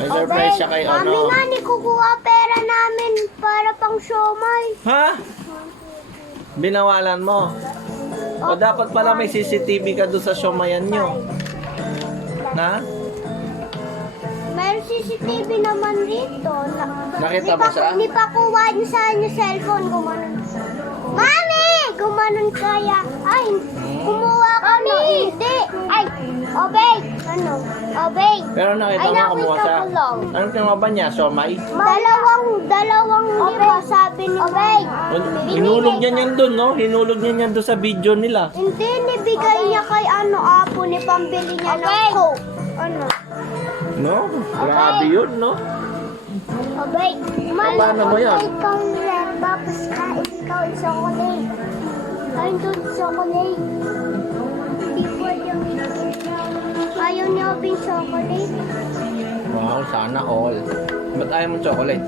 May surprise siya kay Mami ano. nga, ni kukuha pera namin para pang siomay. Ha? Binawalan mo? O dapat pala may CCTV ka doon sa siomayan nyo. Na? May CCTV naman dito. Nakita mo siya? Hindi pa kuha niyo sa inyo cellphone. Gumanon. Mami! Gumanon kaya. Ay, kumuha kami. Hindi. Ay, obey. Ano? Obey. Pero nakita Ay, mo kumuha nakita siya. ko lang. Anong kinuha ba niya? Siomay? Dalawang lima sabi ni Obey. Hinulog niya niyan doon, no? Hinulog niya niyan doon sa video nila. Hindi, nibigay niya kay Apo ni pambili niya ng Coke. Ano? No? Grabe yun, no? Obey. Paano mo yan? Ikaw red, tapos kain ikaw yung chocolate. Kain doon chocolate. Hindi pwede yung ayaw niya yung chocolate. Wow, sana all. Ba't ayaw mo chocolate?